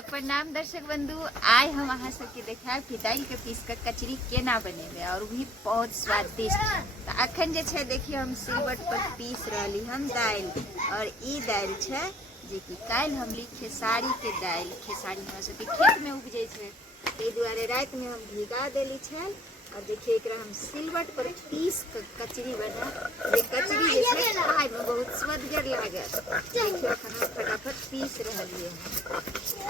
तो प्रणाम दर्शक बंधु। आए हम अहाँ सबके देखाब कि दाल के पीस के कचरी केना बनेबे और भी बहुत स्वादिष्ट। तो अखन जे छे देखिए हम सिलबट पर पीस रही हम दाल और ई दाल छे जे कि काल हम ली खेसारी के दाल। खेसारी हमरा सबके खेत में उपजे छे ताहि दुआरे रात में हम भिगा देली छे और देखिए एक हम सिलबट पर पीस के कचरी बना। ये कचरी जे छे खाए में बहुत स्वादगर लागे। देखिए हम फटाफट पीस रही है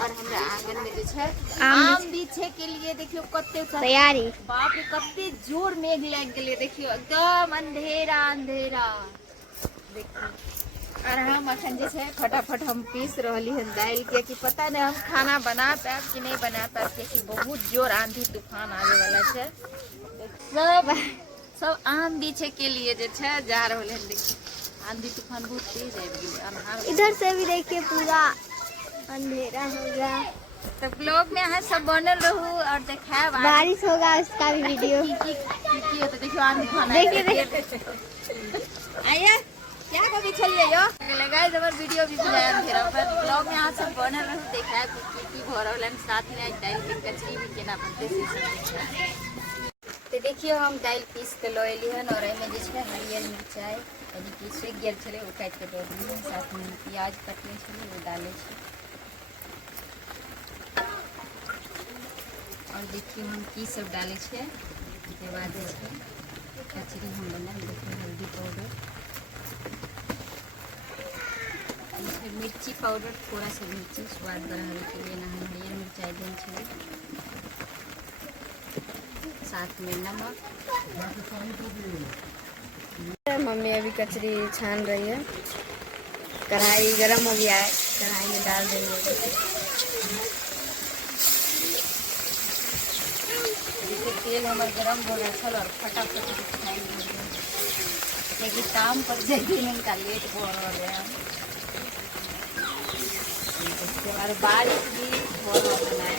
और हमरा आंगन में जे छे आम बीछे के लिए देखियो कते तैयारी। बाप रे कते जोर मेघ लग गेले। देखियो एकदम अंधेरा अंधेरा देखियो। और हम अखन जे छे फटाफट हम पीस रही है दाल के कि पता नहीं हम खाना बना पाएब कि नहीं बना पाएब क्योंकि बहुत जोर आंधी तूफान आवे वाला छे। सब आम बीछे के लिए जे छे जा रहल है। देखिए आंधी तूफान बहुत तेज आबि गेलै। इधर से भी देखिए पूरा अंधेरा हो गया। तो ब्लॉग में अहाँ सब बनल रहू और देखाब बारिश होगा उसका भी वीडियो। की होता देखियो आंधी तूफान देखिए आइए क्या कभी चलिए यो गाइस हमर वीडियो भी बुझाया अंधेरा पर ब्लॉग में अहाँ सब बनल रहू देखाब की भ रहल है। साथ में आज दाल के कचरी भी केना बनते से सब। तो देखियो हम दाल पीस के लो एली हन और एमे जे छै हरियर मिरचाई यदि कि सूख गेल छले ओ काट के दे दिए। साथ में प्याज कटले छले वो डाले छै और देखियो हम की सब डाले छै। के बाद जे छै कचरी हम बनाए। देखियो हल्दी पाउडर, मिर्ची पाउडर, थोड़ा सा मिर्ची स्वाद बढ़ाने के लिए ना हरियर मिर्चाई देन छै। साथ में नमक। मम्मी अभी कचरी छान रही है। कढ़ाई गरम हो गया है, कढ़ाई में डाल देंगे। तेल हमारे गरम हो गया छल और फटाफट क्योंकि काम पर जाइए इनका लेट हो रहा है। इसके बाद बारिश भी हो रहा है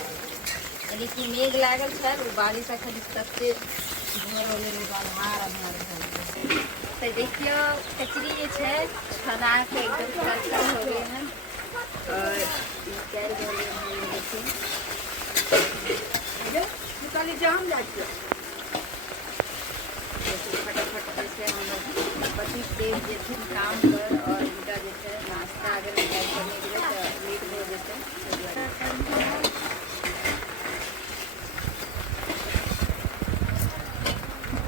यानी कि मेघ लागल है। बारिश अखन तते भर तो देखियो कचरी ये छे छना के एकदम करकर हो गए हैं और निकाल गए हैं। देखिए निकाली जाम जाके फटाफट जैसे हम पति देव जैसे काम कर और इनका जैसे नाश्ता अगर करने के लिए तो लेट हो जैसे।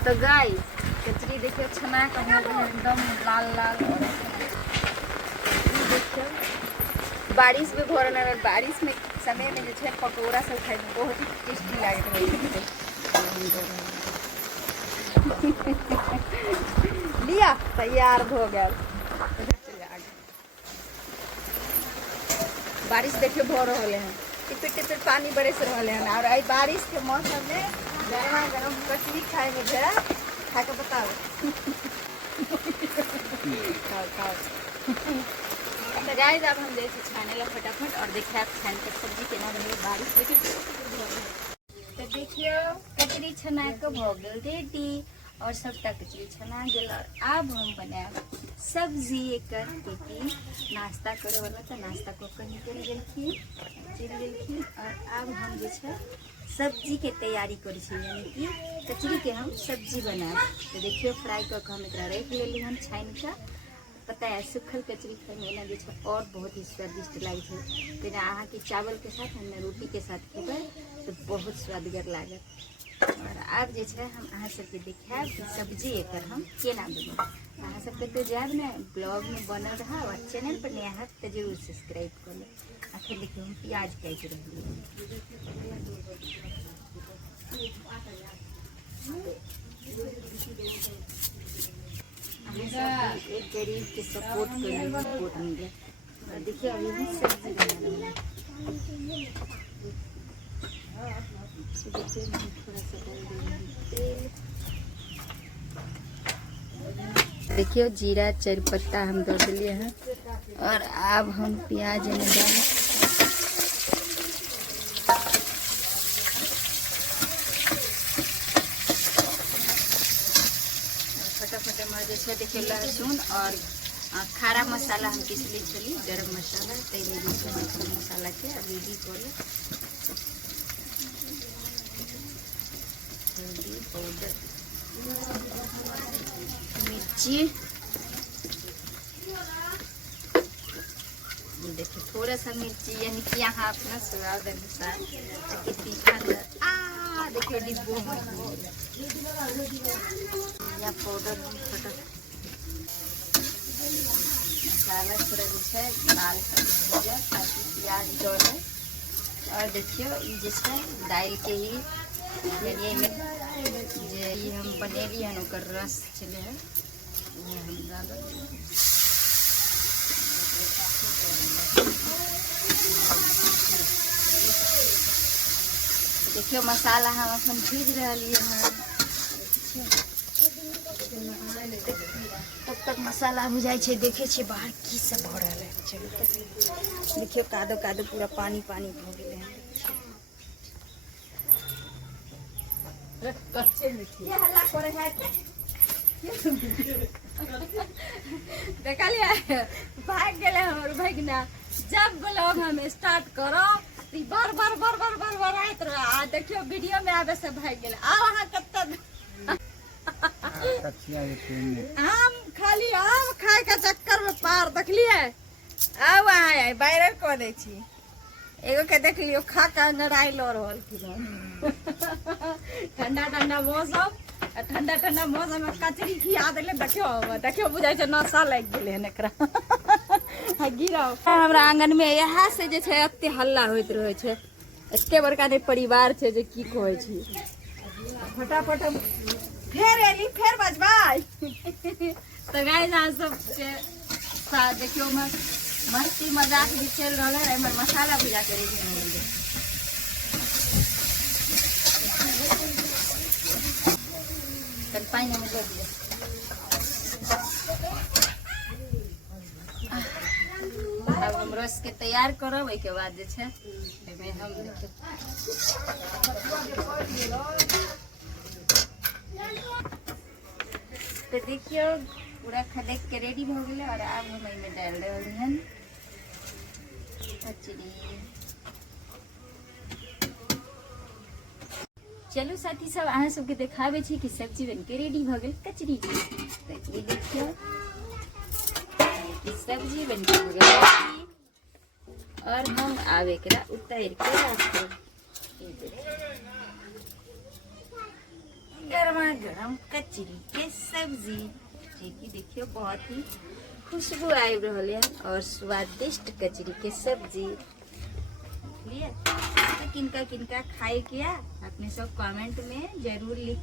तो गाइस कचरी देखिए छना का एकदम लाल लाल और देखियो बारिश भी भोर में बारिश में समय में जो है पकौड़ा सब खाए में बहुत ही टेस्टी लागत है। लिया तैयार हो गया। बारिश देखियो भो रहा है, टिपिर टिपिर पानी बरस रहा है और आई बारिश के मौसम में गरमा गरम कचरी खाए में जो है खा के बताओ। खाओ खाओ। तो गाइस अब हम जैसे छाने ला फटाफट और देखिए आप छान के सब्जी केना बने। बारिश देखिए तो देखियो कचरी छना के हो गेल रेडी और सबटा कचरी छना गेल और अब हम बनाए सब्जी एकर क्योंकि नाश्ता करे वाला तो नाश्ता को कहीं चल गेलखिन और अब हम जे छै सब्जी के तैयारी करी यानी कि कचरी के हम सब्जी बनाए। तो देखियो फ्राई कर हम एकरा रख लेली हम छान के। पता है सूखल कचरी खाए में ना जे छै और बहुत ही स्वादिष्ट लागे छै। तो अहाँ के चावल के साथ हमें रोटी के साथ खेबै तो बहुत स्वादगर लागत। और अब जे छै हम अहाँ सबके देखाब कि सब्जी एकर हम केना बनेबै। अहाँ सबके तो जाब ने ब्लॉग में बनल रहा और चैनल पर नया है तो जरूर सब्सक्राइब कर ले। आखिर देखिए हम प्याज काट रही एक गरीब के सपोर्ट मिले। देखिए अभी भी सब्जी बना रही है। देखियो जीरा चार पत्ता हम दो दिए हैं और अब हम प्याज में डाल फटाफट हमारे जैसे देखिए लहसुन और खारा मसाला हम किसले चली गरम मसाला तैले मसाला के रेडी कर हल्दी पाउडर मिर्ची देखिए थोड़ा सा मिर्ची यानी कि यहाँ अपना स्वाद अनुसार तीखा देखिए डिब्बों में या पाउडर मसाला थोड़ा जैसे लाल ताकि प्याज डले और देखियो ये जैसे दाल के ही यानी ये हम बनेली हन ओकर रस चले है ये हम डाल देखियो मसाला हम अपन भूज रही है तब तक मसाला भुजाई छे देखे छे बाहर की सब भ रहा है। चलो देखियो कादो कादो पूरा पानी पानी भ गेले हैं। ये हल्ला करे है देखलिए भाग गेले हमर भगना जब ब्लॉग हम स्टार्ट करो बार बार बार बार बार बार आइत रहा आ देखियो वीडियो में आवे से भाग गेले आ वहां कत्ता आम खाली आम खाए के चक्कर में पार देखलिए आ वहां है वायरल कर दे छी एगो के देख लियो खा के लड़ाई ल रहल की ठंडा ठंडा मौसम ठंडा ठंडा मौसम में कचरी खिया देले देखियो देखियो बुझाई छै नशा लाग गेले हन एकरा गिराओ हमरा आंगन में यहाँ से जे छै एते हल्ला होइत रहे छै एते बड़का ने परिवार छै जे की कहै छी फटाफट फेर एली फेर बजबाई तो गाइस आज सब के साथ देखियो मस्ती मजाक भी चल रहा है हमर मसाला भुजा के रेडी हो गेल तन पानी में दे दिए अब हम रस के तैयार करब के बाद जे छै एमे हम तो देखियो पूरा खदेक के रेडी हो गए और अब हम एमे डाल रहे हैं कचरी। चलो साथी सब अहाँ सबके देखाबे छी कि सब्जी बन के रेडी हो गई कचरी तो ये देखियो सब्जी बन के हो गई और हम आवे के उतार के रखो गरमा गरम कचरी के सब्जी जी देखियो बहुत ही खुशबू आई रही है और स्वादिष्ट कचरी के सब्जी किनका किनका खाए किया अपने सब कमेंट में जरूर लिख